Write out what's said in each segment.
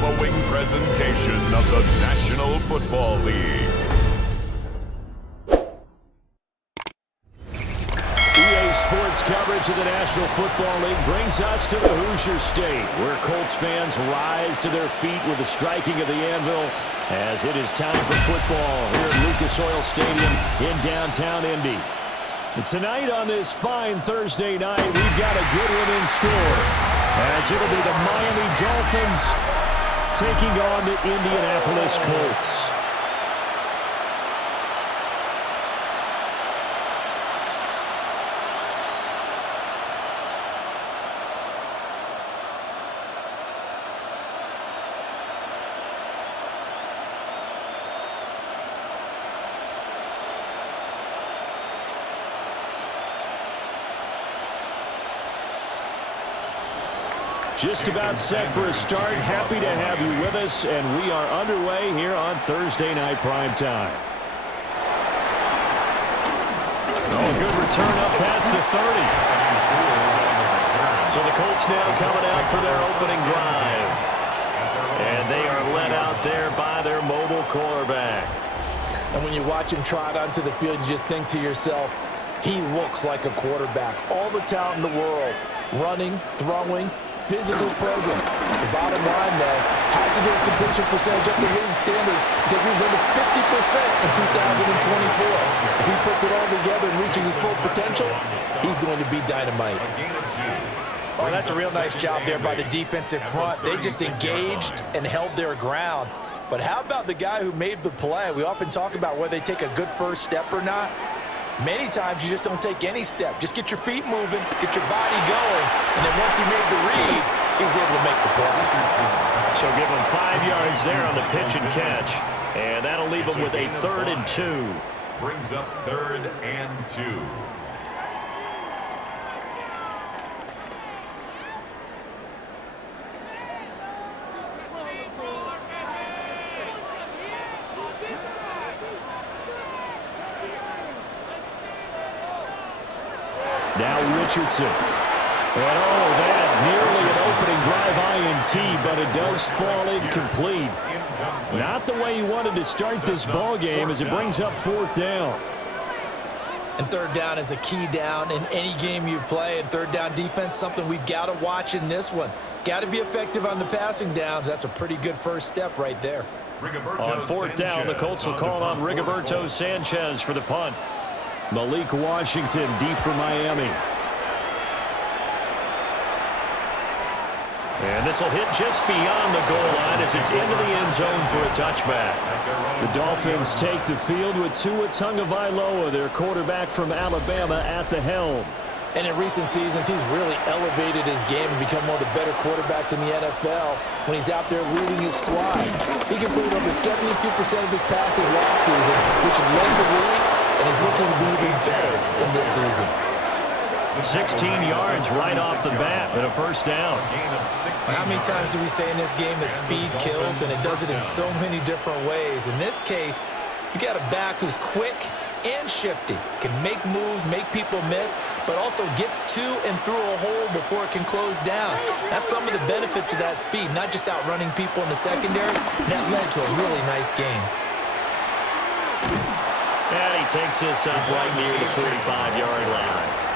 following presentation of the National Football League. EA Sports coverage of the National Football League brings us to the Hoosier State, where Colts fans rise to their feet with the striking of the anvil as it is time for football here at Lucas Oil Stadium in downtown Indy. Tonight on this fine Thursday night, we've got a good one in store, as it'll be the Miami Dolphins taking on the Indianapolis Colts. Just about set for a start. Happy to have you with us, and we are underway here on Thursday night prime time. Oh, good return up past the 30. So the Colts now coming out for their opening drive. And they are led out there by their mobile quarterback. And when you watch him trot onto the field, you just think to yourself, he looks like a quarterback. All the talent in the world, running, throwing, physical presence. The bottom line, though, has to get his completion percentage up to league standards because he was under 50% in 2024. If he puts it all together and reaches his full potential, he's going to be dynamite. Oh, that's a real nice job there by the defensive front. They just engaged and held their ground. But how about the guy who made the play? We often talk about whether they take a good first step or not. Many times you just don't take any step. Just get your feet moving, get your body going, and then once he made the read, he was able to make the play. So give him 5 yards there on the pitch and catch, and that'll leave him with a 3rd and 2. Brings up 3rd and 2. Now Richardson. And oh, that nearly an opening drive INT, but it does fall incomplete. Not the way he wanted to start this ball game as it brings up 4th down. And 3rd down is a key down in any game you play. And 3rd down defense, something we've got to watch in this one. Got to be effective on the passing downs. That's a pretty good first step right there. On 4th down, the Colts will call on Rigoberto Sanchez for the punt. Malik Washington deep for Miami. And this will hit just beyond the goal line as it's into the end zone for a touchback. The Dolphins take the field with Tua Tagovailoa, their quarterback from Alabama, at the helm. And in recent seasons, he's really elevated his game and become one of the better quarterbacks in the NFL when he's out there leading his squad. He completed over 72% of his passes last season, which led the league, and he's looking to be even better in this season. 16 yards right off the bat and a 1st down. How many times do we say in this game that speed kills, and it does it in so many different ways. In this case, you got a back who's quick and shifty, can make moves, make people miss, but also gets to and through a hole before it can close down. That's some of the benefits of that speed, not just outrunning people in the secondary. That led to a really nice game. And he takes this up right near the 45-yard line.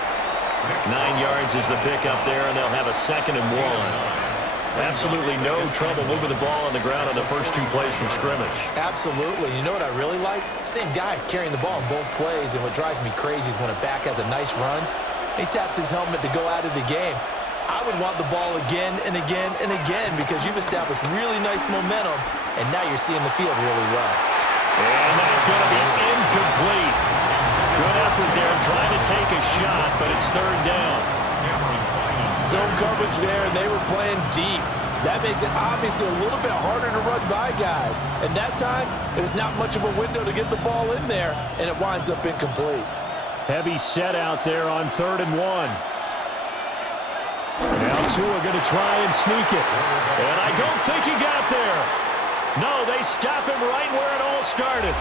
9 yards is the pickup there, and they'll have a 2nd and 1. Absolutely no trouble moving the ball on the ground on the first 2 plays from scrimmage. Absolutely. You know what I really like? Same guy carrying the ball in both plays, and what drives me crazy is when a back has a nice run, he taps his helmet to go out of the game. I would want the ball again and again and again because you've established really nice momentum, and now you're seeing the field really well. And that's going to be incomplete. Good effort there trying to take a shot, but it's 3rd down. Zone coverage there, and they were playing deep. That makes it obviously a little bit harder to run by guys. And that time, there's not much of a window to get the ball in there, and it winds up incomplete. Heavy set out there on 3rd and 1. Now Tua going to try and sneak it. And I don't think he got there. No, they stop him right where it all started.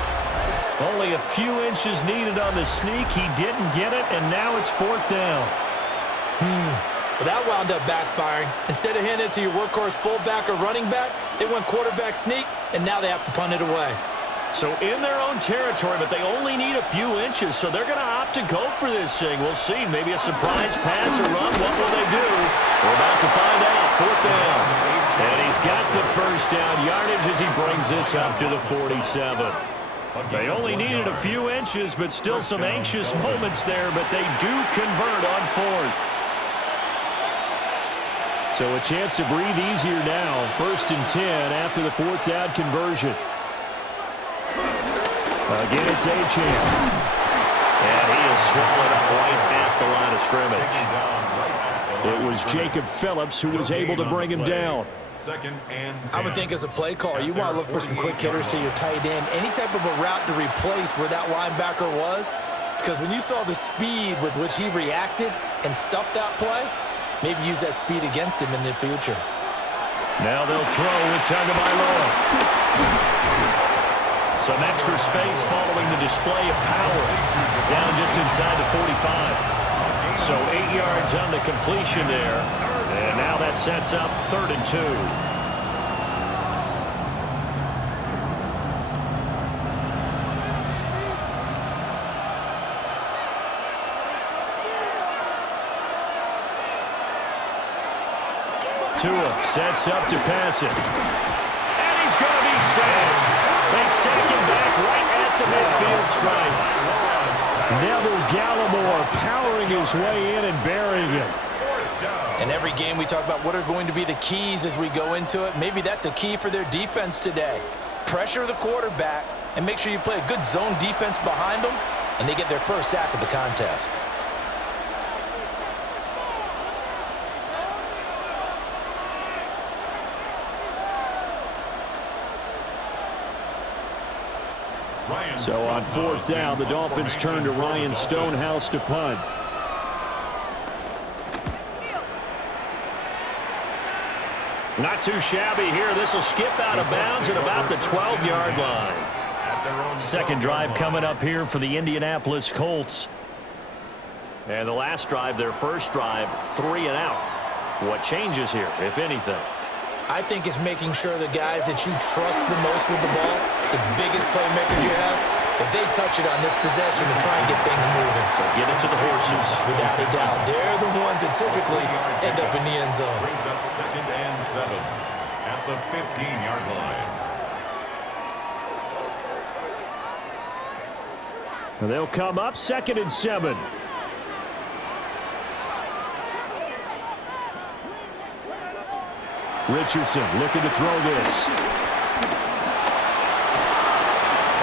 Only a few inches needed on the sneak. He didn't get it, and now it's 4th down. Well, that wound up backfiring. Instead of handing it to your workhorse fullback or running back, they went quarterback sneak, and now they have to punt it away. So in their own territory, but they only need a few inches, so they're going to opt to go for this thing. We'll see. Maybe a surprise pass or run. What will they do? We're about to find out. 4th down. And he's got the first down yardage as he brings this up to the 47. They only needed a few inches, but still some anxious moments there, but they do convert on 4th. So a chance to breathe easier now. 1st and 10 after the 4th down conversion. Again, it's Achane. And he is swallowed up right at the line of scrimmage. It was Jacob Phillips who was able to bring him down. I would think as a play caller, you want to look for some quick hitters to your tight end. Any type of a route to replace where that linebacker was. Because when you saw the speed with which he reacted and stuffed that play, maybe use that speed against him in the future. Now they'll throw with Tagovailoa. Some extra space following the display of power. Down just inside the 45. So 8 yards on the completion there. And now that sets up 3rd and 2. Tua sets up to pass it. And he's going to be sacked. They sack him back right at the midfield stripe. Neville Gallimore powering his way in and burying him. In every game we talk about what are going to be the keys as we go into it. Maybe that's a key for their defense today. Pressure the quarterback and make sure you play a good zone defense behind them, and they get their first sack of the contest. So on 4th down, the Dolphins turn to Ryan Stonehouse to punt. Not too shabby here. This will skip out of bounds at about the 12-yard line. Second drive coming up here for the Indianapolis Colts. And the last drive, their first drive, 3 and out. What changes here, if anything? I think it's making sure the guys that you trust the most with the ball, the biggest playmakers you have, that they touch it on this possession to try and get things moving. So get it to the horses. Without a doubt. They're the ones that typically end up in the end zone. Brings up 2nd and 7 at the 15-yard line. They'll come up 2nd and 7. Richardson looking to throw this.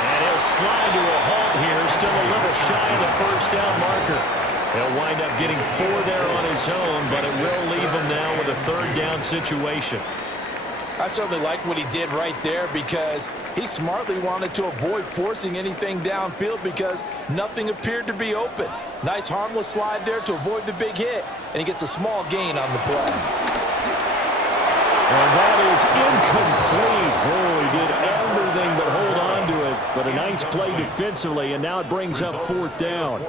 And he'll slide to a halt here. Still a little shy of the first down marker. He'll wind up getting 4 there on his own, but it will leave him now with a 3rd down situation. I certainly liked what he did right there because he smartly wanted to avoid forcing anything downfield because nothing appeared to be open. Nice harmless slide there to avoid the big hit, and he gets a small gain on the play. And that is incomplete. Oh, he did everything but hold on to it. But a nice play defensively, and now it brings up 4th down.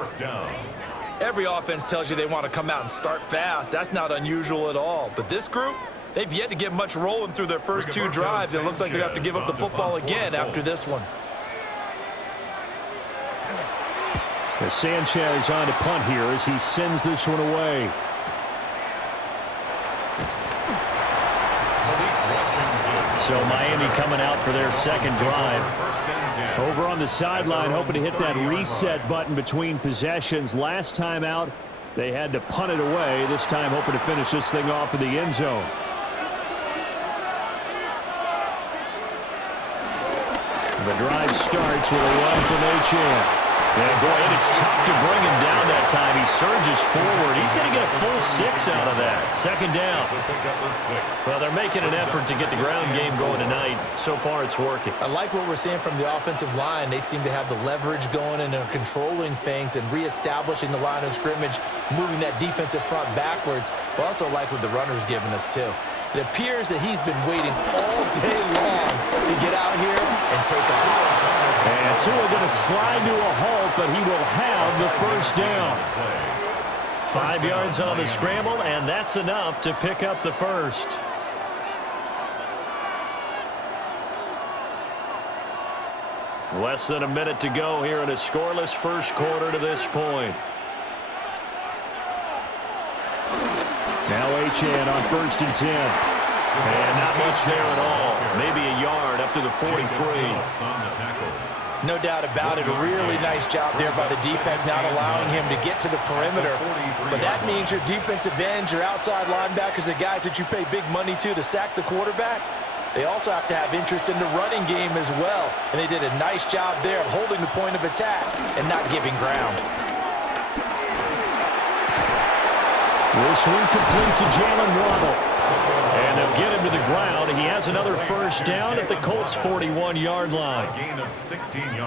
Every offense tells you they want to come out and start fast. That's not unusual at all. But this group, they've yet to get much rolling through their first 2 drives. And it looks like they have to give up the football again after this one. As Sanchez on to punt here as he sends this one away. So Miami coming out for their second drive. Over on the sideline, hoping to hit that reset button between possessions. Last time out, they had to punt it away. This time hoping to finish this thing off in the end zone. The drive starts with a run from Achane. And boy, and it's tough to bring him down that time. He surges forward. He's going to get a full 6 out of that. 2nd down. Well, they're making an effort to get the ground game going tonight. So far, it's working. I like what we're seeing from the offensive line. They seem to have the leverage going and are controlling things and reestablishing the line of scrimmage, moving that defensive front backwards. But also like what the runner's giving us, too. It appears that he's been waiting all day long to get out here and take off. And Tua going to slide to a halt, but he will have the first down. 5 yards on the scramble, and that's enough to pick up the first. Less than a minute to go here in a scoreless first quarter to this point. Now Achane on 1st and 10. And not much there at all. Maybe a yard up to the 43. No doubt about it. A really nice job there by the defense, not allowing him to get to the perimeter. But that means your defensive ends, your outside linebackers, the guys that you pay big money to sack the quarterback, they also have to have interest in the running game as well. And they did a nice job there of holding the point of attack and not giving ground. This one complete to Jalen Waddle. And they'll get him to the ground. He has another first down at the Colts' 41-yard line.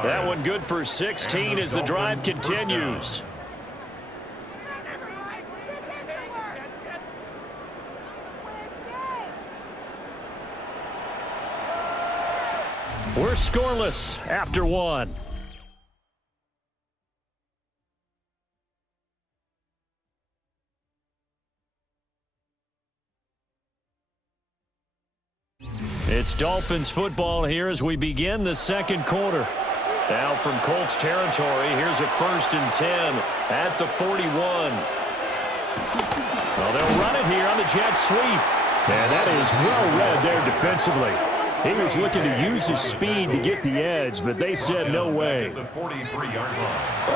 That one good for 16 as the drive continues. We're scoreless after one. It's Dolphins football here as we begin the second quarter. Now from Colts territory, here's a 1st and 10 at the 41. Well, they'll run it here on the jet sweep. And that is well read there defensively. He was looking to use his speed to get the edge, but they said no way. Well,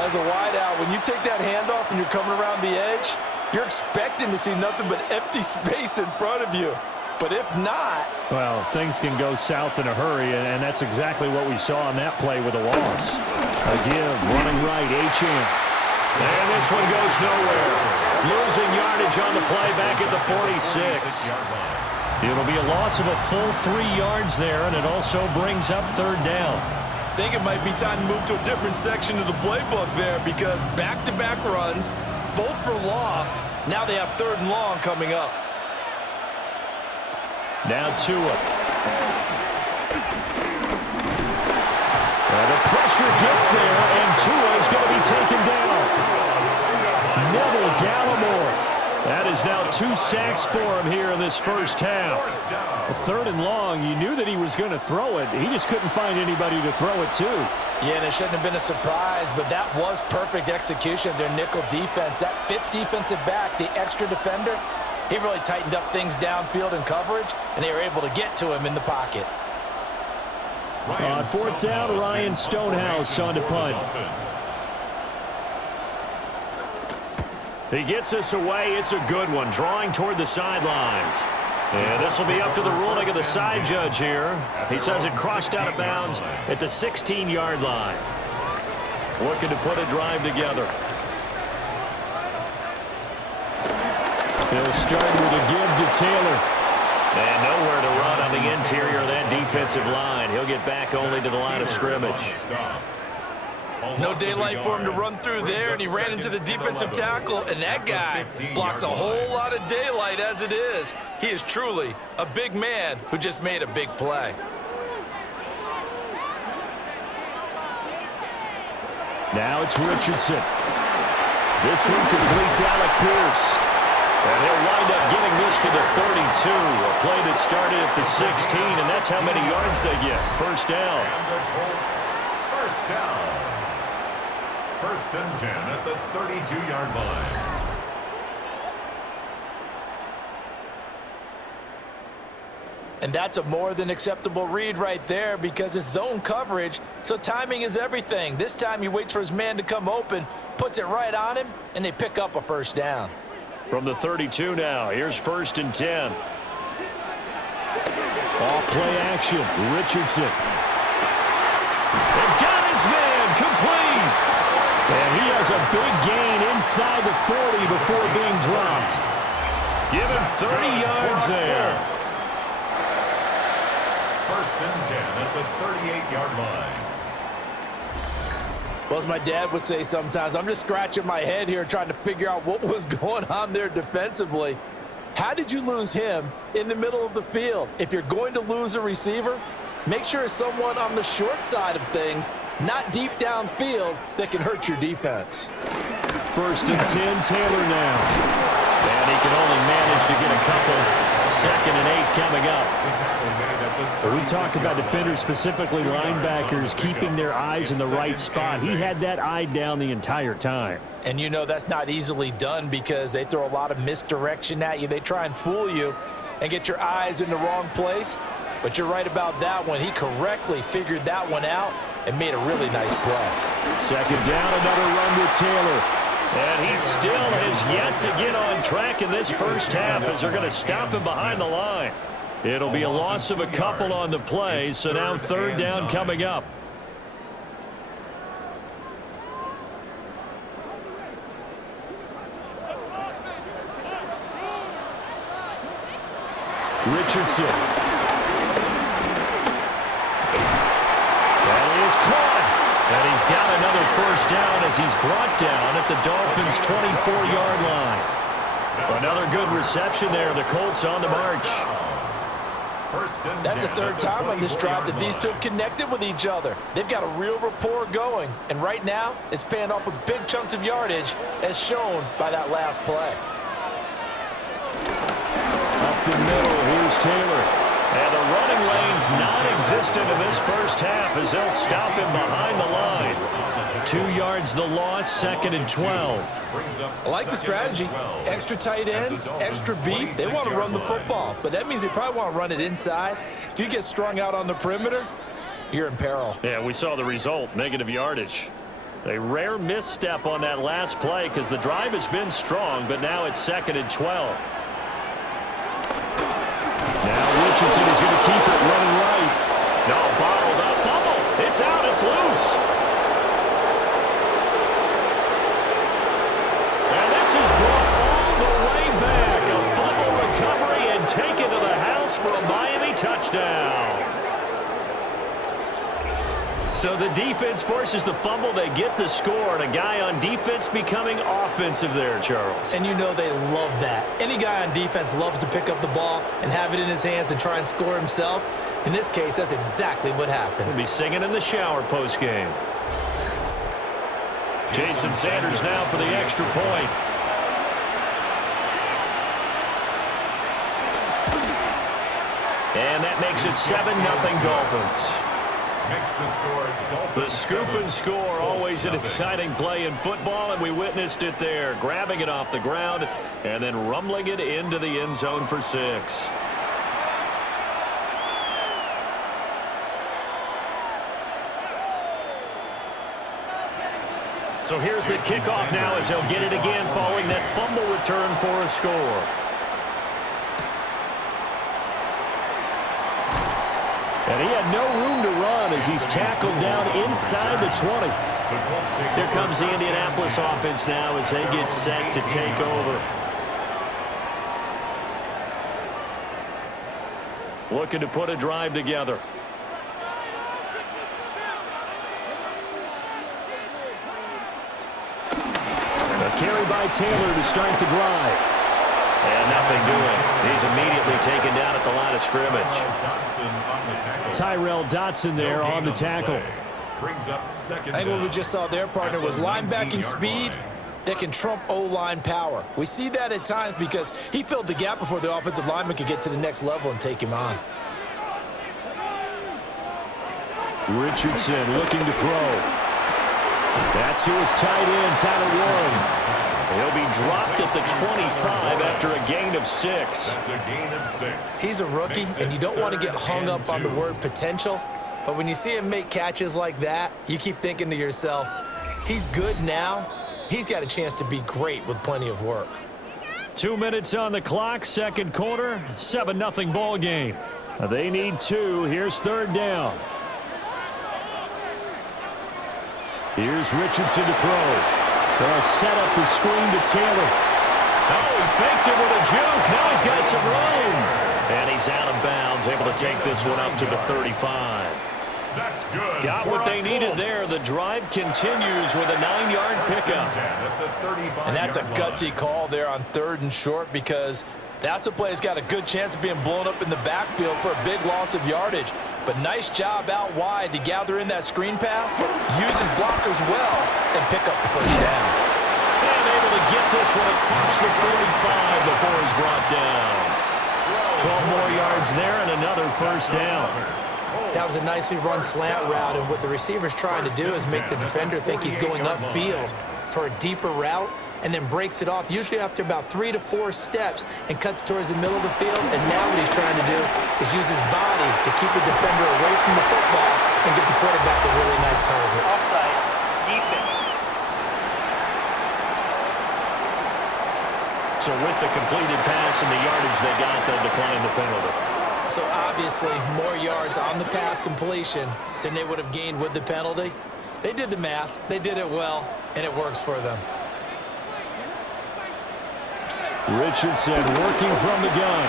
as a wideout, when you take that handoff and you're coming around the edge, you're expecting to see nothing but empty space in front of you. But if not... Well, things can go south in a hurry, and that's exactly what we saw on that play with a loss. A give, running right, Achane. And this one goes nowhere. Losing yardage on the play back at the 46. It'll be a loss of a full 3 yards there, and it also brings up 3rd down. I think it might be time to move to a different section of the playbook there because back-to-back runs, both for loss. Now they have 3rd and long coming up. Now Tua. The pressure gets there, and Tua is going to be taken down. Neville Gallimore. That is now 2 sacks for him here in this first half. 3rd and long, you knew that he was going to throw it. He just couldn't find anybody to throw it to. Yeah, and it shouldn't have been a surprise, but that was perfect execution of their nickel defense. That 5th defensive back, the extra defender, he really tightened up things downfield in coverage, and they were able to get to him in the pocket. On 4th down, Ryan Stonehouse on to punt. He gets this away. It's a good one, drawing toward the sidelines. And this will be up to the ruling of the side judge here. He says it crossed out of bounds at the 16-yard line. Looking to put a drive together. He'll start with a give to Taylor. And nowhere to run on the interior of that defensive line. He'll get back only to the line of scrimmage. No daylight for him to run through there, and he ran into the defensive tackle, and that guy blocks a whole lot of daylight as it is. He is truly a big man who just made a big play. Now it's Richardson. This one completes Alec Pierce. And he'll wind up getting this to the 32. A play that started at the 16, and that's how many yards they get. First down. And the Colts, first down. 1st and 10 at the 32-yard line. And that's a more than acceptable read right there because it's zone coverage, so timing is everything. This time he waits for his man to come open, puts it right on him, and they pick up a first down. From the 32 now, here's 1st and 10. Off play action, Richardson. And got his man complete. And he has a big gain inside the 40 before being dropped. Give him 30 yards there. 1st and 10 at the 38-yard line. Well, as my dad would say sometimes, I'm just scratching my head here trying to figure out what was going on there defensively. How did you lose him in the middle of the field? If you're going to lose a receiver, make sure it's someone on the short side of things, not deep downfield, that can hurt your defense. 1st and 10, Taylor now. And he can only manage to get a couple. 2nd and 8 coming up. We talk about defenders, specifically linebackers, keeping their eyes in the right spot. He had that eye down the entire time. And you know that's not easily done because they throw a lot of misdirection at you. They try and fool you and get your eyes in the wrong place. But you're right about that one. He correctly figured that one out and made a really nice play. 2nd down, another run with Taylor. And he still has yet to get on track in this first half as they're going to stop him behind the line. It'll be a loss of a couple on the play, so now 3rd down coming up. Richardson. That is caught. And he's got another 1st down as he's brought down at the Dolphins' 24-yard line. Another good reception there. The Colts on the march. That's the 3rd time on this drive that these two have connected with each other. They've got a real rapport going. And right now, it's paying off with big chunks of yardage as shown by that last play. Up the middle, here's Taylor. And the running lane's non-existent in this first half as they'll stop him behind the line. 2 yards the loss, 2nd and 12. I like the strategy. Extra tight ends, extra beef. They want to run the football, but that means they probably want to run it inside. If you get strung out on the perimeter, you're in peril. Yeah, we saw the result, negative yardage. A rare misstep on that last play because the drive has been strong, but now it's 2nd and 12. Now Richardson is going to keep it running right. No, bottled up. Fumble. It's out. It's loose. And this is brought all the way back. A fumble recovery and taken to the house for a Miami touchdown. So the defense forces the fumble. They get the score, and a guy on defense becoming offensive there, Charles. And you know they love that. Any guy on defense loves to pick up the ball and have it in his hands and try and score himself. In this case, that's exactly what happened. We'll be singing in the shower postgame. Jason Sanders now for the extra point. And that makes it 7-0 Dolphins. The scoop and score, always an exciting play in football, and we witnessed it there, grabbing it off the ground and then rumbling it into the end zone for 6. So here's the kickoff now as he'll get it again following that fumble return for a score. And he had no room to run as he's tackled down inside the 20. Here comes the Indianapolis offense now as they get set to take over. Looking to put a drive together. A carry by Taylor to start the drive. And nothing doing. He's immediately taken down at the line of scrimmage. Tyrell Dotson there on the tackle. I think what we just saw there, partner, was linebacking speed that can trump O-line power. We see that at times because he filled the gap before the offensive lineman could get to the next level and take him on. Richardson looking to throw. That's to his tight end, Tyler Warren. He'll be dropped at the 25 after a gain of 6. That's a gain of 6. He's a rookie, and you don't want to get hung up on the word potential. But when you see him make catches like that, you keep thinking to yourself, he's good now. He's got a chance to be great with plenty of work. 2 minutes on the clock, second quarter, 7-0 ball game. They need 2. Here's 3rd down. Here's Richardson to throw. They'll set up the screen to Taylor. Oh, he faked it with a juke. Now he's got some room. And he's out of bounds, able to take this one up to the 35. That's good. Got what they needed there. The drive continues with a 9-yard pickup. And that's a gutsy call there on 3rd and short because that's a play that's got a good chance of being blown up in the backfield for a big loss of yardage. But nice job out wide to gather in that screen pass, use his blockers well, and pick up the 1st down. And knock this one across the 45 before he's brought down. 12 more yards there and another first down. That was a nicely run slant route, and what the receiver's trying to do is make the defender think he's going upfield for a deeper route, and then breaks it off, usually after about 3 to 4 steps, and cuts towards the middle of the field. And now what he's trying to do is use his body to keep the defender away from the football and get the quarterback a really nice target. Offside, defense. So with the completed pass and the yardage they got, they'll decline the penalty. So obviously more yards on the pass completion than they would have gained with the penalty. They did the math, they did it well, and it works for them. Richardson working from the gun.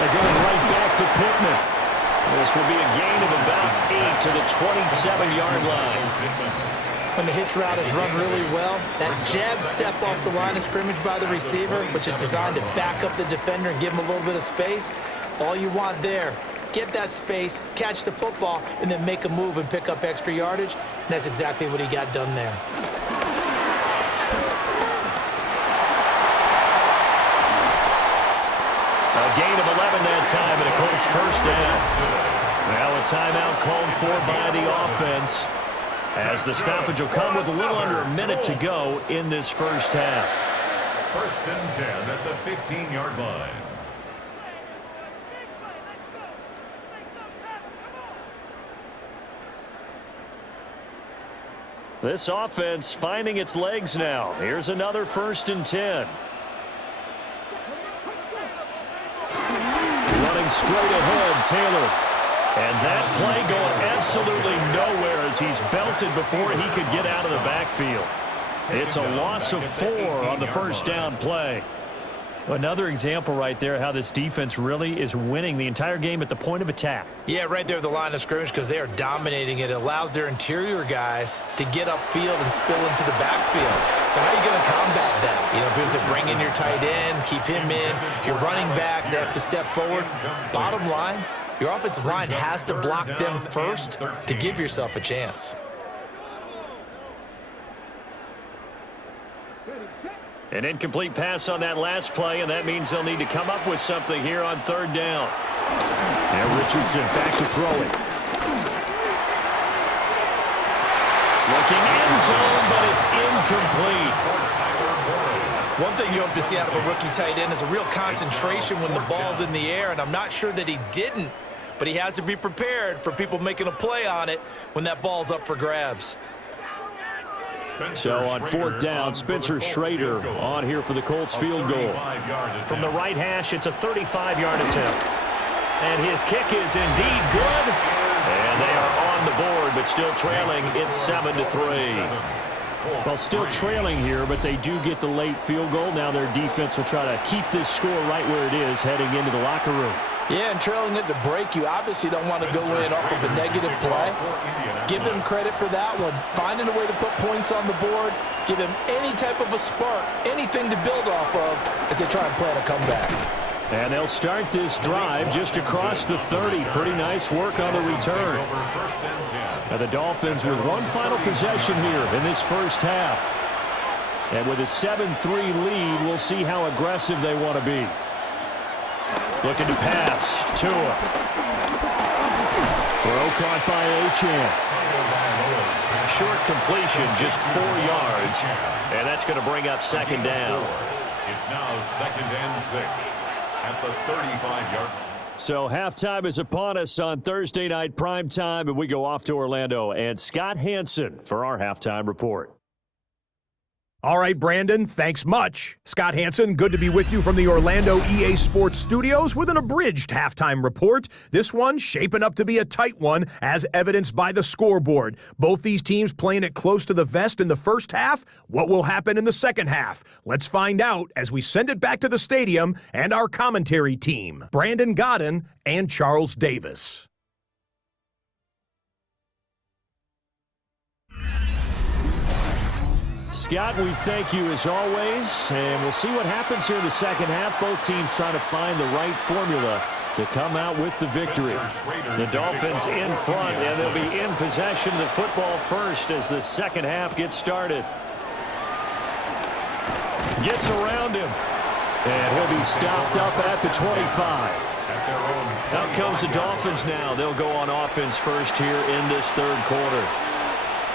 They're going right back to Pittman. This will be a gain of about 8 to the 27-yard line. When the hitch route is run really well, that jab step off the line of scrimmage by the receiver, which is designed to back up the defender and give him a little bit of space, all you want there, get that space, catch the football, and then make a move and pick up extra yardage, and that's exactly what he got done there. A gain of 11 that time, and a Colts first down. Now a timeout called for by the offense, as the stoppage will come with a little under a minute to go in this first half. First and 10 at the 15-yard line. This offense finding its legs now. Here's another first and 10. Running straight ahead, Taylor. And that play going absolutely nowhere as he's belted before he could get out of the backfield. It's a loss of 4 on the first down play. Another example right there how this defense really is winning the entire game at the point of attack. Yeah, right there at the line of scrimmage, because they are dominating it. It allows their interior guys to get upfield and spill into the backfield. So how are you going to combat that? You know, because they bring in your tight end, keep him in. Your running backs, they have to step forward. Bottom line, your offensive line has to block them first to give yourself a chance. An incomplete pass on that last play, and that means they'll need to come up with something here on third down. Now Richardson back to throw it. Looking end zone, but it's incomplete. One thing you hope to see out of a rookie tight end is a real concentration when the ball's in the air, and I'm not sure that he didn't, but he has to be prepared for people making a play on it when that ball's up for grabs. So on fourth down, Spencer Schrader on here for the Colts field goal. From the right hash, it's a 35-yard attempt. And his kick is indeed good. And they are on the board, but still trailing. It's 7-3. Well, still trailing here, but they do get the late field goal. Now their defense will try to keep this score right where it is heading into the locker room. Yeah, and trailing at the break, you obviously don't want to go in off of a negative play. Give them credit for that one. Finding a way to put points on the board, give them any type of a spark, anything to build off of as they try and plan a comeback. And they'll start this drive just across the 30. Pretty nice work on the return. Now the Dolphins with one final possession here in this first half. And with a 7-3 lead, we'll see how aggressive they want to be. Looking to pass. Tua. Throw caught by Achane. Short completion, just 4 yards. And that's going to bring up second down. It's now 2nd and 6 at the 35-yard line. So halftime is upon us on Thursday night prime time, and we go off to Orlando. And Scott Hansen for our halftime report. All right, Brandon, thanks much. Scott Hansen, good to be with you from the Orlando EA Sports Studios with an abridged halftime report. This one shaping up to be a tight one, as evidenced by the scoreboard. Both these teams playing it close to the vest in the first half. What will happen in the second half? Let's find out as we send it back to the stadium and our commentary team, Brandon Godden and Charles Davis. Scott, we thank you as always, and we'll see what happens here in the second half. Both teams trying to find the right formula to come out with the victory. The Dolphins in front, and they'll be in possession of the football first as the second half gets started. Gets around him. And he'll be stopped up at the 25. Out comes the Dolphins now. They'll go on offense first here in this third quarter.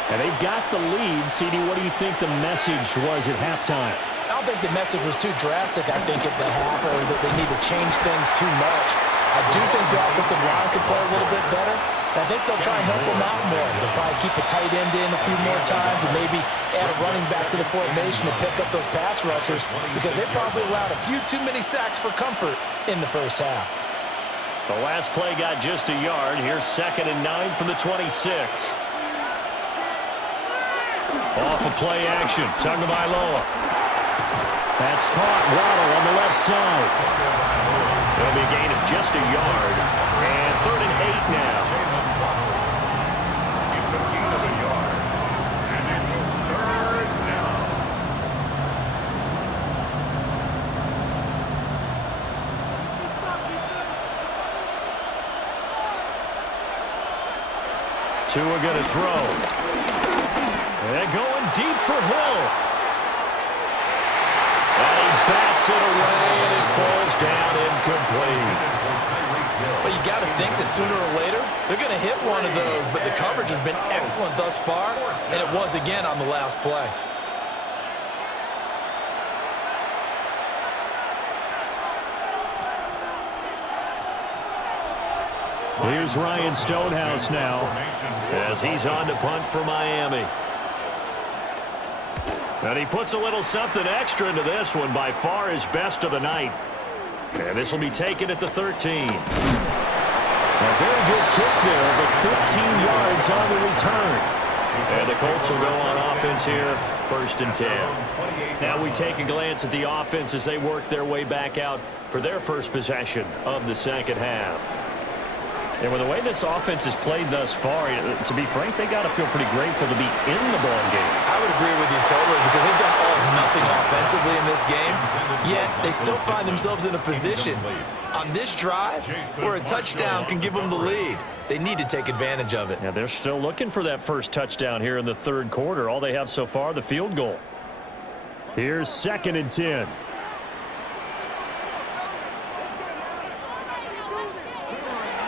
And they've got the lead. CD, what do you think the message was at halftime? I don't think the message was too drastic, I think, at the half, or that they need to change things too much. I do think the offensive line could play a little bit better. I think they'll try and help them out more. They'll probably keep a tight end in a few more times and maybe add a running back to the formation to pick up those pass rushers, because they probably allowed a few too many sacks for comfort in the first half. The last play got just a yard. Here's 2nd and 9 from the 26. Off of play action, Tagovailoa. That's caught. Waddle on the left side. It'll be a gain of just a yard. And 3rd and 8 now. It's a gain of a yard. And it's 3rd down. Tua going to throw. And going deep for Hill. And he bats it away, and it falls down incomplete. But you got to think that sooner or later, they're going to hit one of those. But the coverage has been excellent thus far, and it was again on the last play. Here's Ryan Stonehouse now, as he's on to punt for Miami. And he puts a little something extra into this one, by far his best of the night. And this will be taken at the 13. A very good kick there, but 15 yards on the return. And the Colts will go on offense here, 1st and 10. Now we take a glance at the offense as they work their way back out for their first possession of the second half. And with the way this offense has played thus far, to be frank, they got to feel pretty grateful to be in the ball game. I would agree with you totally, because they've done all or nothing offensively in this game, yet they still find themselves in a position on this drive where a touchdown can give them the lead. They need to take advantage of it. Yeah, they're still looking for that first touchdown here in the third quarter. All they have so far, the field goal. Here's 2nd and 10.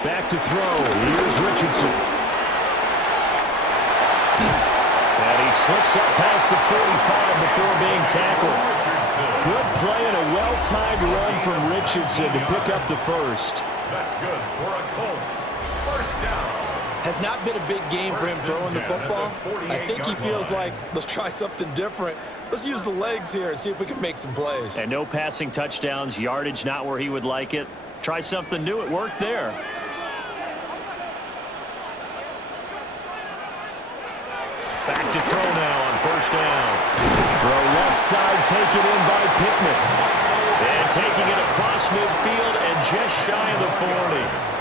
Back to throw. Here's Richardson. And he slips up past the 45 before being tackled. Good play and a well-timed run from Richardson to pick up the first. That's good for a Colts. 1st down. Has not been a big game for him throwing the football. I think he feels like, let's try something different. Let's use the legs here and see if we can make some plays. And no passing touchdowns, yardage not where he would like it. Try something new. It worked there. Back to throw now on 1st down. Throw left side, taken in by Pittman. And taking it across midfield and just shy of the 40.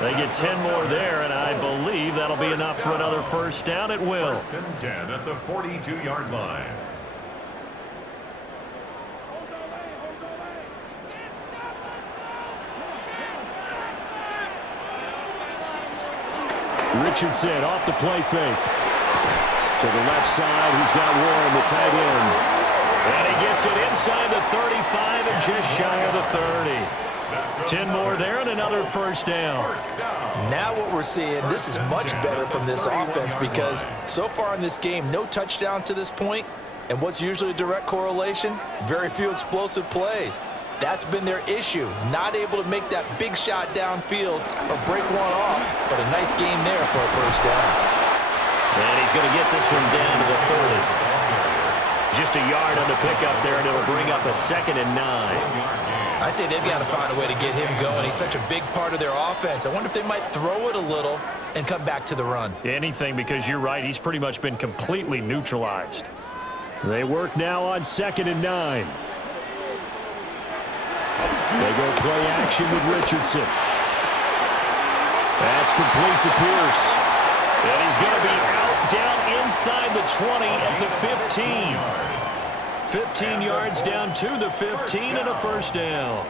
They get 10 more there, and I believe that'll be enough for another 1st down. It will. 1st and 10 at the 42-yard line. Richardson off the play fake. To the left side, he's got Warren, the tight end. And he gets it inside the 35 and just shy of the 30. 10 more there and another 1st down. Now what we're seeing, this is much better from this offense, because so far in this game, no touchdown to this point. And what's usually a direct correlation? Very few explosive plays. That's been their issue, not able to make that big shot downfield or break one off. But a nice game there for a 1st down. And he's going to get this one down to the 30. Just a yard on the pickup there, and it'll bring up a 2nd and 9. I'd say they've got to find a way to get him going. He's such a big part of their offense. I wonder if they might throw it a little and come back to the run. Anything, because you're right, he's pretty much been completely neutralized. They work now on 2nd and 9. They go play action with Richardson. That's complete to Pierce. And he's going to be out down inside the 20 at the 15. 15 yards down to the 15 and a 1st down.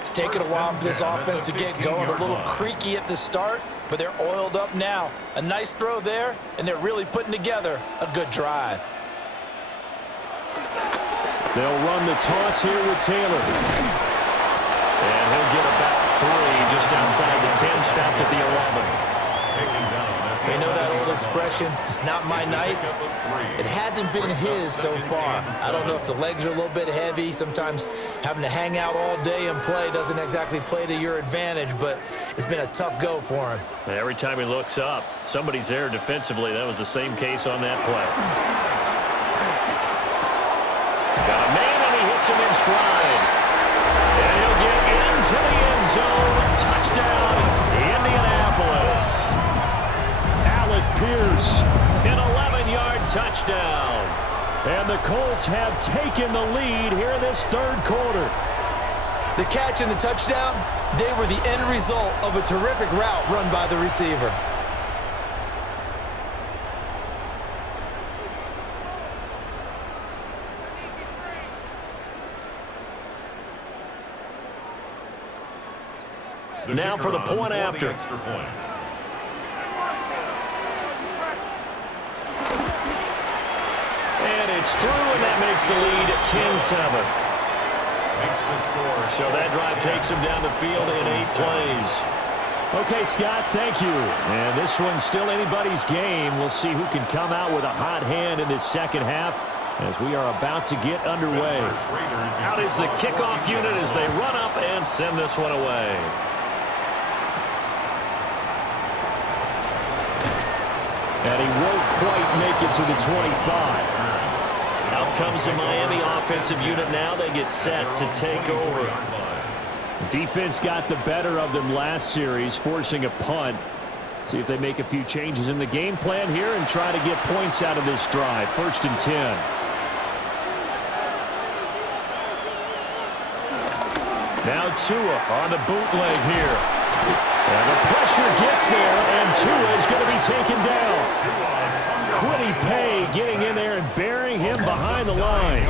It's taken a while for this offense to get going. A little creaky at the start, but they're oiled up now. A nice throw there, and they're really putting together a good drive. They'll run the toss here with Taylor. And he'll get about 3 just outside the 10, stopped at the 11. You know that old expression, it's not my night? It hasn't been his so far. I don't know if the legs are a little bit heavy. Sometimes having to hang out all day and play doesn't exactly play to your advantage, but it's been a tough go for him. Every time he looks up, somebody's there defensively. That was the same case on that play. Got a man, and he hits him in stride. And he'll get into the end zone. Touchdown, Indianapolis. Pierce, an 11-yard touchdown. And the Colts have taken the lead here in this third quarter. The catch and the touchdown, they were the end result of a terrific route run by the receiver. Now for the point after. And it's through, and that makes the lead 10-7. So that drive takes him down the field in 8 plays. Okay, Scott, thank you. And this one's still anybody's game. We'll see who can come out with a hot hand in this second half as we are about to get underway. Out is the kickoff unit as they run up and send this one away. And he won't quite make it to the 25. Out comes the Miami offensive unit now. They get set to take over. Defense got the better of them last series, forcing a punt. See if they make a few changes in the game plan here and try to get points out of this drive. 1st and 10. Now Tua on the bootleg here. And the pressure gets there, and Tua is going to be taken down. Quiddy Pay getting in there and burying him behind the line.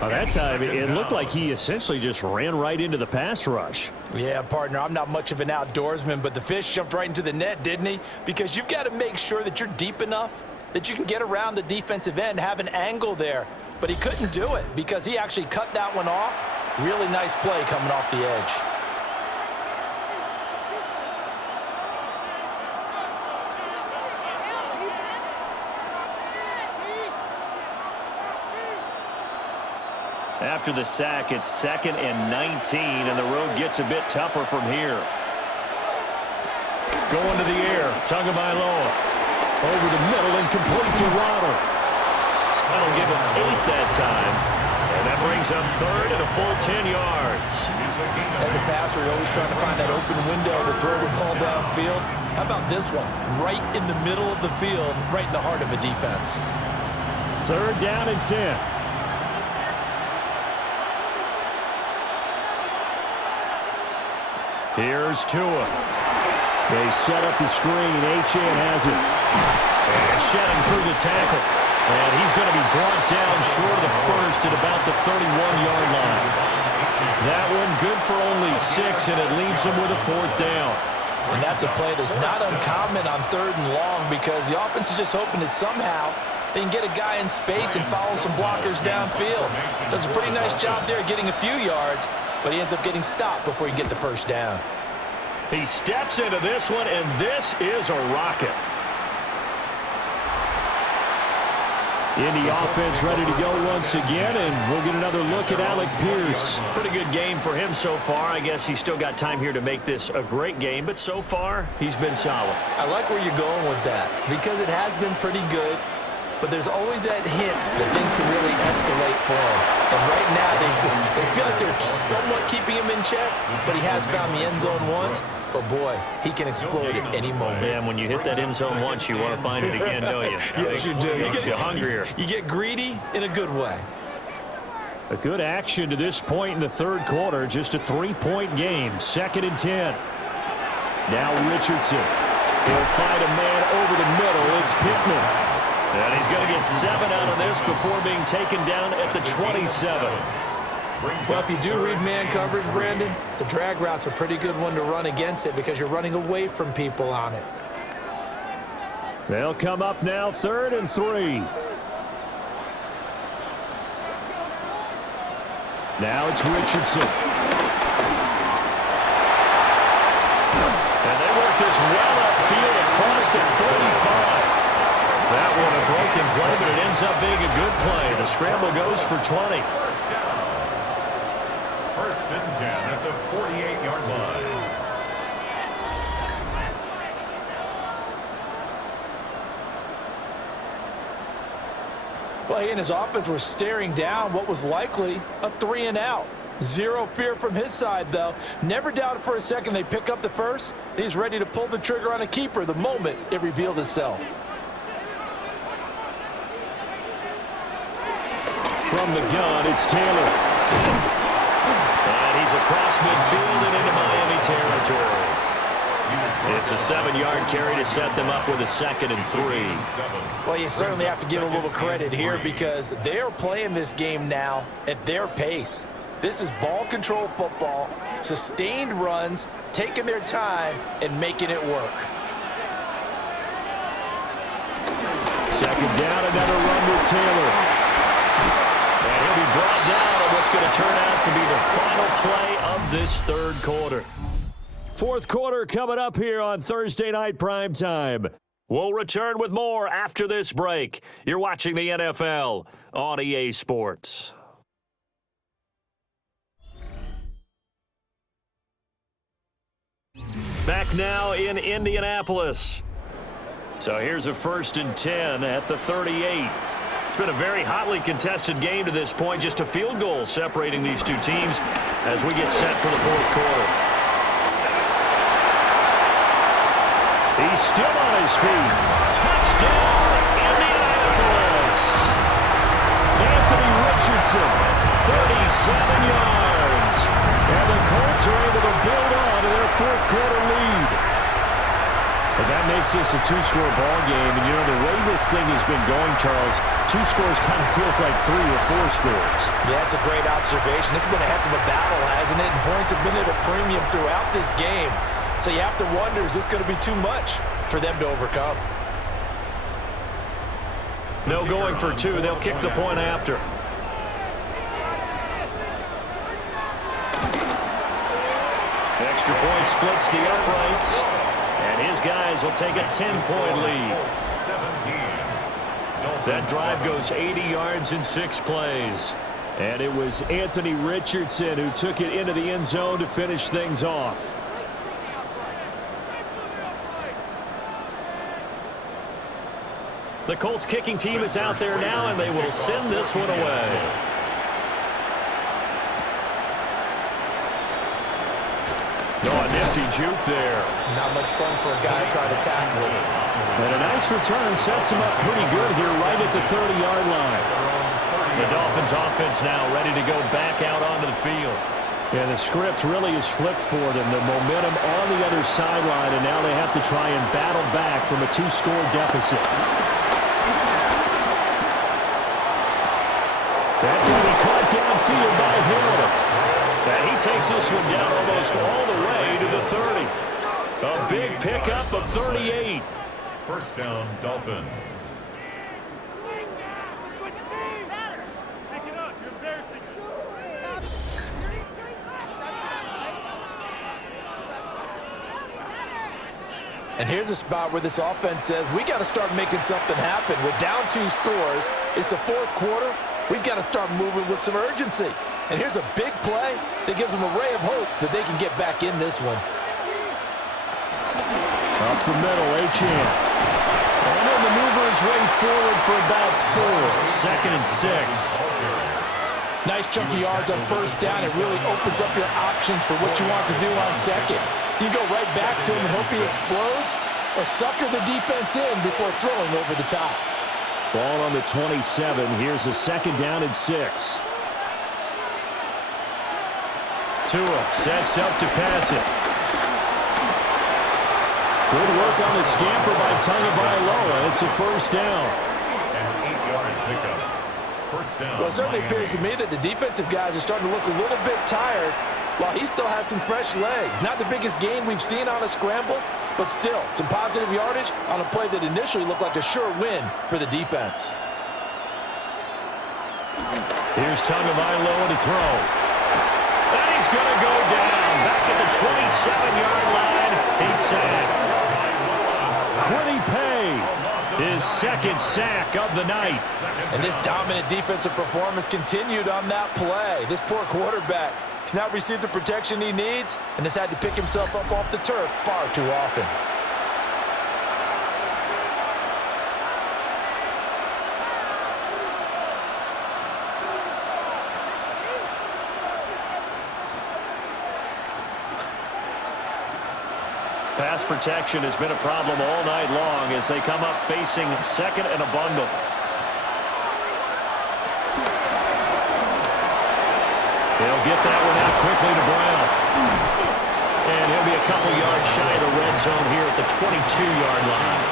That time, it looked like he essentially just ran right into the pass rush. Yeah, partner, I'm not much of an outdoorsman, but the fish jumped right into the net, didn't he? Because you've got to make sure that you're deep enough that you can get around the defensive end, have an angle there. But he couldn't do it because he actually cut that one off. Really nice play coming off the edge. After the sack, it's 2nd and 19, and the road gets a bit tougher from here. Going to the air, Tagovailoa. Over the middle and complete to Waddle. That'll give him 8 that time. And that brings up 3rd and a full 10 yards. As a passer, you're always trying to find that open window to throw the ball downfield. How about this one? Right in the middle of the field, right in the heart of a defense. 3rd down and 10. Here's Tua. They set up the screen. Achane has it. And shedding through the tackle. And he's going to be brought down short of the first at about the 31-yard line. That one good for only 6, and it leaves him with a 4th down. And that's a play that's not uncommon on 3rd and long because the offense is just hoping that somehow they can get a guy in space and follow some blockers downfield. Does a pretty nice job there getting a few yards, but he ends up getting stopped before he can get the 1st down. He steps into this one, and this is a rocket. Indy offense ready to go once again, and we'll get another look at Alec Pierce. Pretty good game for him so far. I guess he's still got time here to make this a great game, but so far, he's been solid. I like where you're going with that because it has been pretty good, but there's always that hint that things can really escalate for him. And right now, they feel like they're somewhat keeping him in check, but he has found the end zone once. But, boy, he can explode at any moment. Yeah, and when you hit that end zone once, you want to find it again, don't you? Yes, you do. It makes you hungrier. You get greedy in a good way. A good action to this point in the 3rd quarter. Just a 3-point game. 2nd and 10. Now Richardson. He'll find a man over the middle. It's Pittman. And he's going to get 7 out of this before being taken down at the 27. Well, if you do read man coverage, Brandon, the drag route's a pretty good one to run against it because you're running away from people on it. They'll come up now 3rd and 3. Now it's Richardson. And they work this well upfield across the 35. That one a broken play, but it ends up being a good play. The scramble goes for 20. First down. First and 10 at the 48-yard line. Well, he and his offense were staring down what was likely a 3-and-out. Zero fear from his side, though. Never doubted for a second they pick up the first. He's ready to pull the trigger on a keeper the moment it revealed itself. From the gun, it's Taylor. And he's across midfield and into Miami territory. It's a 7-yard carry to set them up with a 2nd and 3. Well, you certainly have to give a little credit here because they are playing this game now at their pace. This is ball control football, sustained runs, taking their time and making it work. 2nd down, another run with Taylor. And he'll be brought down on what's going to turn out to be the final play of this 3rd quarter. 4th quarter coming up here on Thursday Night Primetime. We'll return with more after this break. You're watching the NFL on EA Sports. Back now in Indianapolis. So here's a 1st and 10 at the 38. It's been a very hotly contested game to this point. Just a field goal separating these two teams as we get set for the 4th quarter. He's still on his feet. Touchdown, Indianapolis. Anthony Richardson, 37 yards. And the Colts are able to build on to their 4th quarter lead. And that makes this a 2-score ball game. And, you know, the way this thing has been going, Charles, 2 scores kind of feels like 3 or 4 scores. Yeah, that's a great observation. It's been a heck of a battle, hasn't it? And points have been at a premium throughout this game. So you have to wonder, is this going to be too much for them to overcome? No going for 2. They'll kick the point after. Extra point splits the uprights. And his guys will take a 10-point lead. That drive goes 80 yards in 6 plays. And it was Anthony Richardson who took it into the end zone to finish things off. The Colts kicking team is out there now, and they will send this one away. Oh, a nifty juke there. Not much fun for a guy trying to tackle him. And a nice return sets him up pretty good here right at the 30-yard line. The Dolphins offense now ready to go back out onto the field. Yeah, the script really is flipped for them. The momentum on the other sideline, and now they have to try and battle back from a 2-score deficit. That can be caught downfield by Hill. And he takes this one down almost all the way to the 30. A big pickup of 38. First down, Dolphins. And here's a spot where this offense says, we got to start making something happen. We're down 2 scores. It's the 4th quarter. We've got to start moving with some urgency. And here's a big play that gives them a ray of hope that they can get back in this one. Up the middle, Achane. And he'll maneuver his way forward for about 4. 2nd and 6. Nice chunky yards on 1st down. It really opens up your options for what you want to do on 2nd. You go right back to him and hope he explodes, or sucker the defense in before throwing over the top. Ball on the 27. Here's a 2nd down and 6. Tua sets up to pass it. Good work on the scamper by Tagovailoa. It's a 1st down. An 8-yard pickup. First down. Well, it certainly appears to me that the defensive guys are starting to look a little bit tired while he still has some fresh legs. Not the biggest gain we've seen on a scramble, but still some positive yardage on a play that initially looked like a sure win for the defense. Here's Tagovailoa to throw. And he's going to go down. Back at the 27-yard line. He's sacked. Quiddy Pay, his second sack of the night. And this dominant defensive performance continued on that play. This poor quarterback has not received the protection he needs and has had to pick himself up off the turf far too often. Pass protection has been a problem all night long as they come up facing second and a bundle. They'll get that one out quickly to Brown. And he'll be a couple yards shy of the red zone here at the 22-yard line.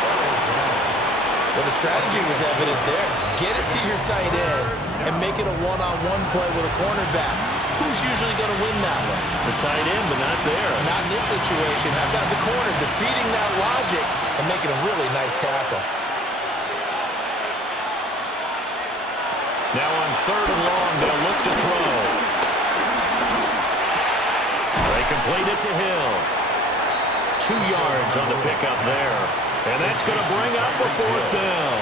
Well, the strategy was evident there. Get it to your tight end and make it a one-on-one play with a cornerback. Who's usually going to win that one? The tight end, but not there. Not in this situation. How about the corner defeating that logic and making a really nice tackle? Now on third and long, they'll look to throw. They complete it to Hill. 2 yards on the pickup there. And that's going to bring up a fourth down.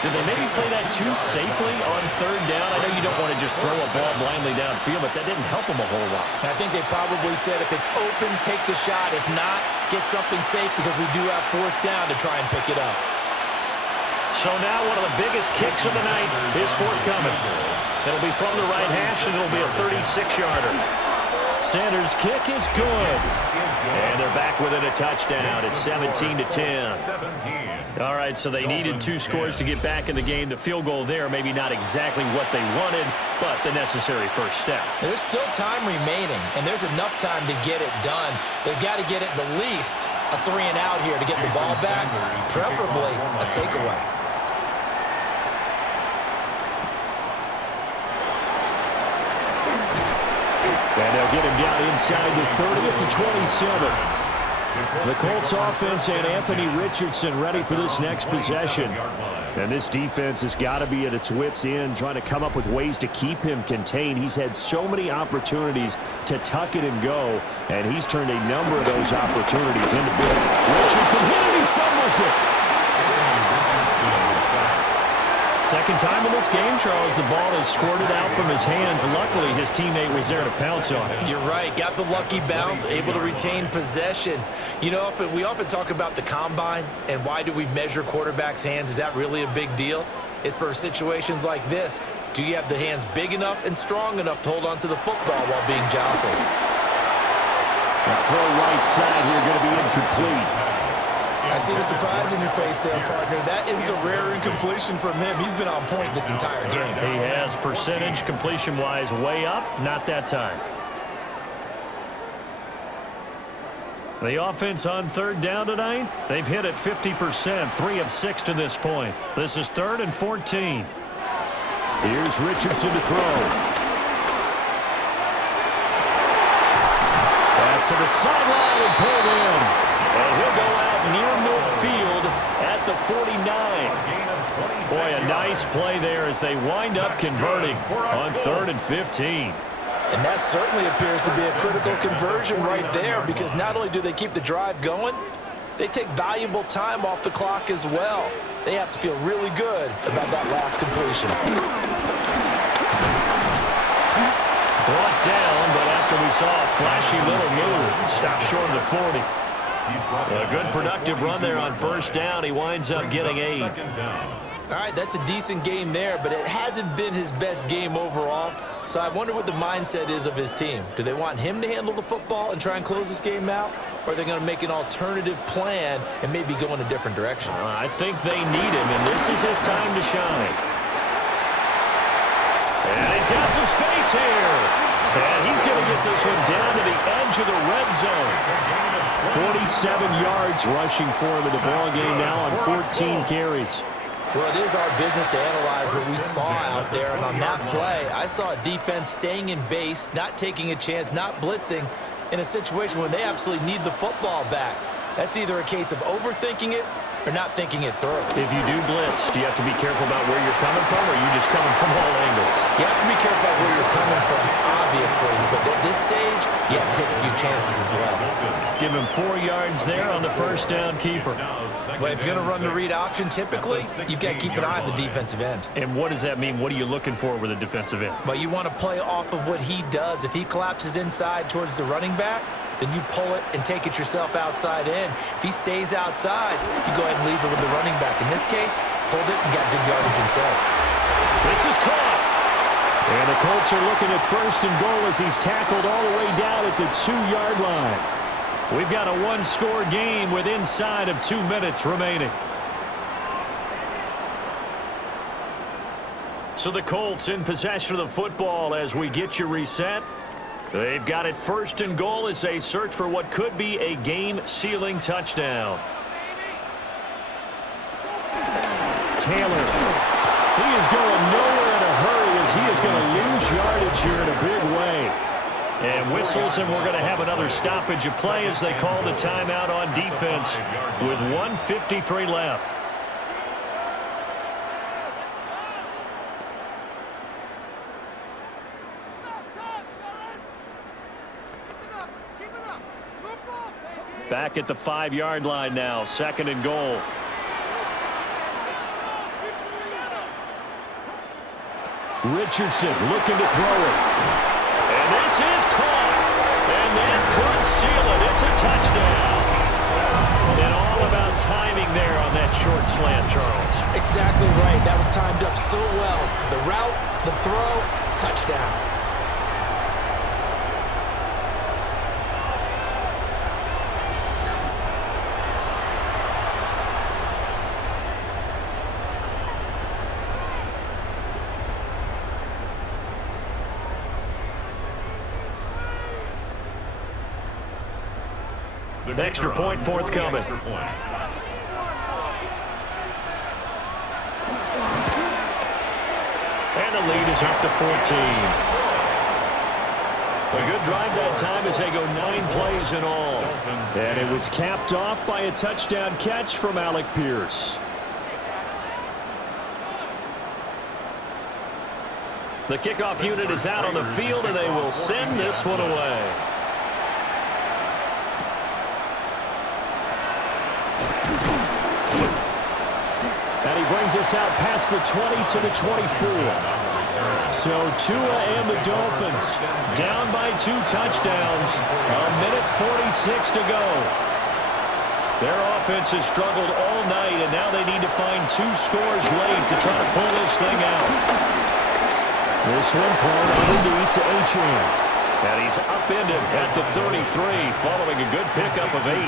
Did they maybe play that too safely on third down? I know you don't want to just throw a ball blindly downfield, but that didn't help them a whole lot. I think they probably said if it's open, take the shot. If not, get something safe because we do have fourth down to try and pick it up. So now one of the biggest kicks of the night is forthcoming. It'll be from the right hash, and it'll be a 36-yarder. Sanders' kick is good. And they're back within a touchdown. It's 17-10. All right, so they needed 2 scores to get back in the game. The field goal there, maybe not exactly what they wanted, but the necessary first step. There's still time remaining, and there's enough time to get it done. They've got to get it the least a 3-and-out here to get the ball back, preferably a takeaway. And they'll get him down inside the 30 at the 27. The Colts offense and Anthony Richardson ready for this next possession. And this defense has got to be at its wits' end, trying to come up with ways to keep him contained. He's had so many opportunities to tuck it and go, and he's turned a number of those opportunities into big. Richardson hit and he fumbles it. Second time in this game, Charles, the ball is squirted out from his hands. Luckily, his teammate was there to pounce on it. You're right. Got the lucky bounce, able to retain possession. You know, we often talk about the combine and why do we measure quarterbacks' hands. Is that really a big deal? It's for situations like this. Do you have the hands big enough and strong enough to hold on to the football while being jostled? That throw right side here going to be incomplete. I see the surprise in your face there, partner. That is a rare incompletion from him. He's been on point this entire game. He has percentage completion-wise way up. Not that time. The offense on third down tonight, they've hit it 50%, 3 of 6 to this point. This is 3rd and 14. Here's Richardson to throw. Pass to the sideline and pulled in. And he'll go out near midfield at the 49. Boy, a nice play there as they wind up converting on 3rd and 15. And that certainly appears to be a critical conversion right there, because not only do they keep the drive going, they take valuable time off the clock as well. They have to feel really good about that last completion. Brought down, but after we saw a flashy little move, stopped short of the 40. A good productive run there on first down. He winds up getting 8. All right, that's a decent game there, but it hasn't been his best game overall. So I wonder what the mindset is of his team. Do they want him to handle the football and try and close this game out? Or are they going to make an alternative plan and maybe go in a different direction? I think they need him, and this is his time to shine. And he's got some space here. And he's going to get this one down to the edge of the red zone. 47 yards rushing for him in the ball game now on 14 carries. Well, it is our business to analyze what we saw out there. And on that play, I saw a defense staying in base, not taking a chance, not blitzing in a situation when they absolutely need the football back. That's either a case of overthinking it or not thinking it through. If you do blitz, do you have to be careful about where you're coming from, or are you just coming from all angles? You have to be careful about where you're coming from, obviously, but at this stage, you have to take a few chances as well. Give him 4 yards there on the first down keeper. Well, if you're going to run the read option, typically, you've got to keep an eye on the defensive end. And what does that mean? What are you looking for with a defensive end? Well, you want to play off of what he does. If he collapses inside towards the running back, then you pull it and take it yourself outside in. If he stays outside, you go ahead and leave it with the running back. In this case, pulled it and got good yardage himself. This is caught. And the Colts are looking at first and goal as he's tackled all the way down at the 2-yard line. We've got a one-score game with inside of 2 minutes remaining. So the Colts in possession of the football as we get you reset. They've got it first and goal as they search for what could be a game-sealing touchdown. Taylor. He is going nowhere in a hurry as he is going to lose yardage here in a big way. And whistles, and we're going to have another stoppage of play as they call the timeout on defense with 1:53 left. Back at the 5-yard line now, second and goal. Richardson looking to throw it. And this is caught. And that could seal it. It's a touchdown. And all about timing there on that short slant, Charles. Exactly right. That was timed up so well. The route, the throw, touchdown. An extra point forthcoming. And the lead is up to 14. A good drive that time as they go 9 plays in all. And it was capped off by a touchdown catch from Alec Pierce. The kickoff unit is out on the field, and they will send this one away. And he brings us out past the 20 to the 24. So Tua and the Dolphins down by 2 touchdowns. A minute 46 to go. Their offense has struggled all night, and now they need to find 2 scores late to try to pull this thing out. This one thrown underneath to Achane. And he's upended at the 33 following a good pickup of 8.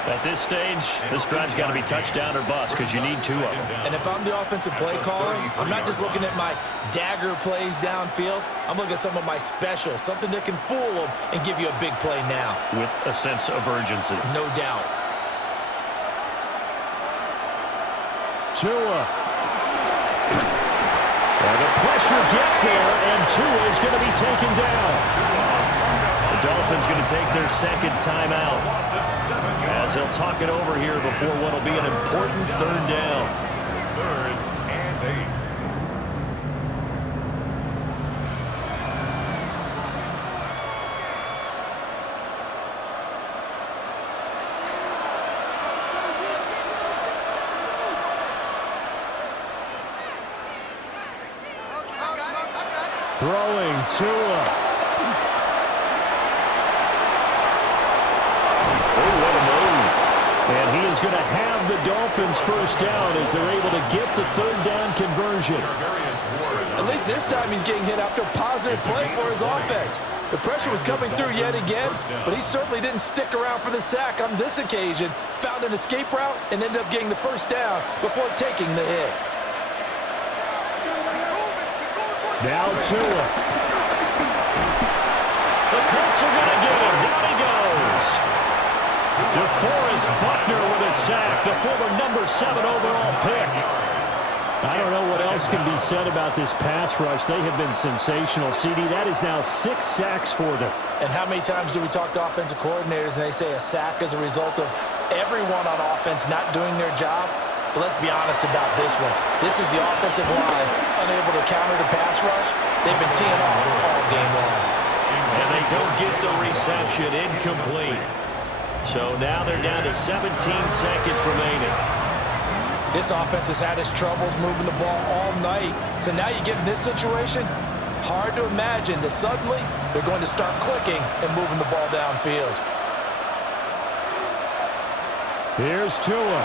At this stage, this drive's got to be touchdown or bust because you need 2 of them. And if I'm the offensive play caller, I'm not just looking at my dagger plays downfield. I'm looking at some of my specials, something that can fool them and give you a big play now. With a sense of urgency. No doubt. Tua. And the pressure gets there, and Tua is going to be taken down. The Dolphins going to take their second timeout as they'll talk it over here before what will be an important 3rd down. 3rd and 8. Throwing Tua. Oh, what a move. And he is going to have the Dolphins first down as they're able to get the 3rd down conversion. At least this time he's getting hit after positive play for his offense. The pressure was coming through yet again, but he certainly didn't stick around for the sack on this occasion. Found an escape route and ended up getting the first down before taking the hit. Now Tua. The Colts are going to get him. Down he goes. DeForest Buckner with a sack, the former number 7 overall pick. I don't know what else can be said about this pass rush. They have been sensational. CD, that is now 6 sacks for them. And how many times do we talk to offensive coordinators and they say a sack is a result of everyone on offense not doing their job. But let's be honest about this one. This is the offensive line unable to counter the pass rush. They've been teeing off all game long. And they don't get the reception. Incomplete. So now they're down to 17 seconds remaining. This offense has had its troubles moving the ball all night. So now you get in this situation, hard to imagine that suddenly they're going to start clicking and moving the ball downfield. Here's Tua.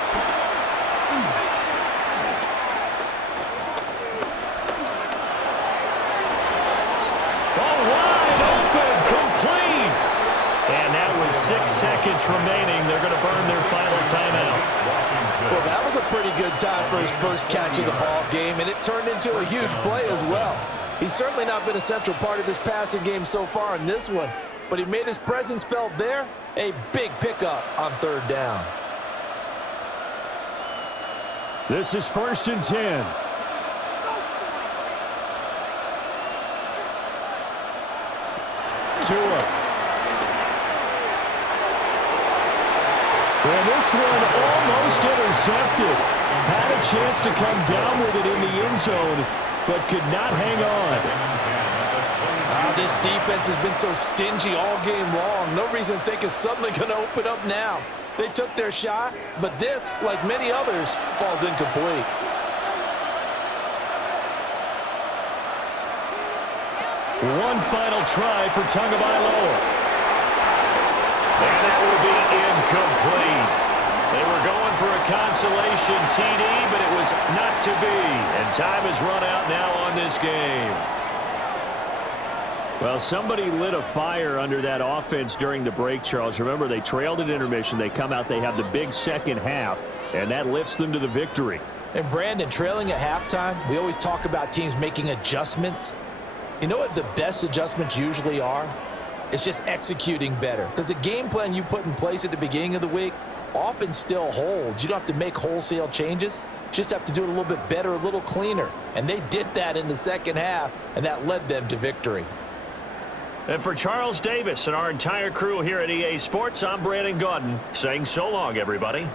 Wide open, complete. And now with 6 seconds remaining, they're going to burn their final timeout. Well, that was a pretty good time for his first catch of the ball game, and it turned into a huge play as well. He's certainly not been a central part of this passing game so far in this one, but he made his presence felt there. A big pickup on third down. This is 1st and 10. Tua. And this one almost intercepted. Had a chance to come down with it in the end zone, but could not hang on. This defense has been so stingy all game long. No reason to think it's suddenly going to open up now. They took their shot, but this, like many others, falls incomplete. One final try for Tagovailoa. And that will be incomplete. They were going for a consolation TD, but it was not to be. And time has run out now on this game. Well, somebody lit a fire under that offense during the break, Charles. Remember, they trailed at intermission. They come out, they have the big second half, and that lifts them to the victory. And Brandon, trailing at halftime, we always talk about teams making adjustments. You know what the best adjustments usually are? It's just executing better. Because the game plan you put in place at the beginning of the week often still holds. You don't have to make wholesale changes. You just have to do it a little bit better, a little cleaner. And they did that in the second half, and that led them to victory. And for Charles Davis and our entire crew here at EA Sports, I'm Brandon Gaudin saying so long, everybody.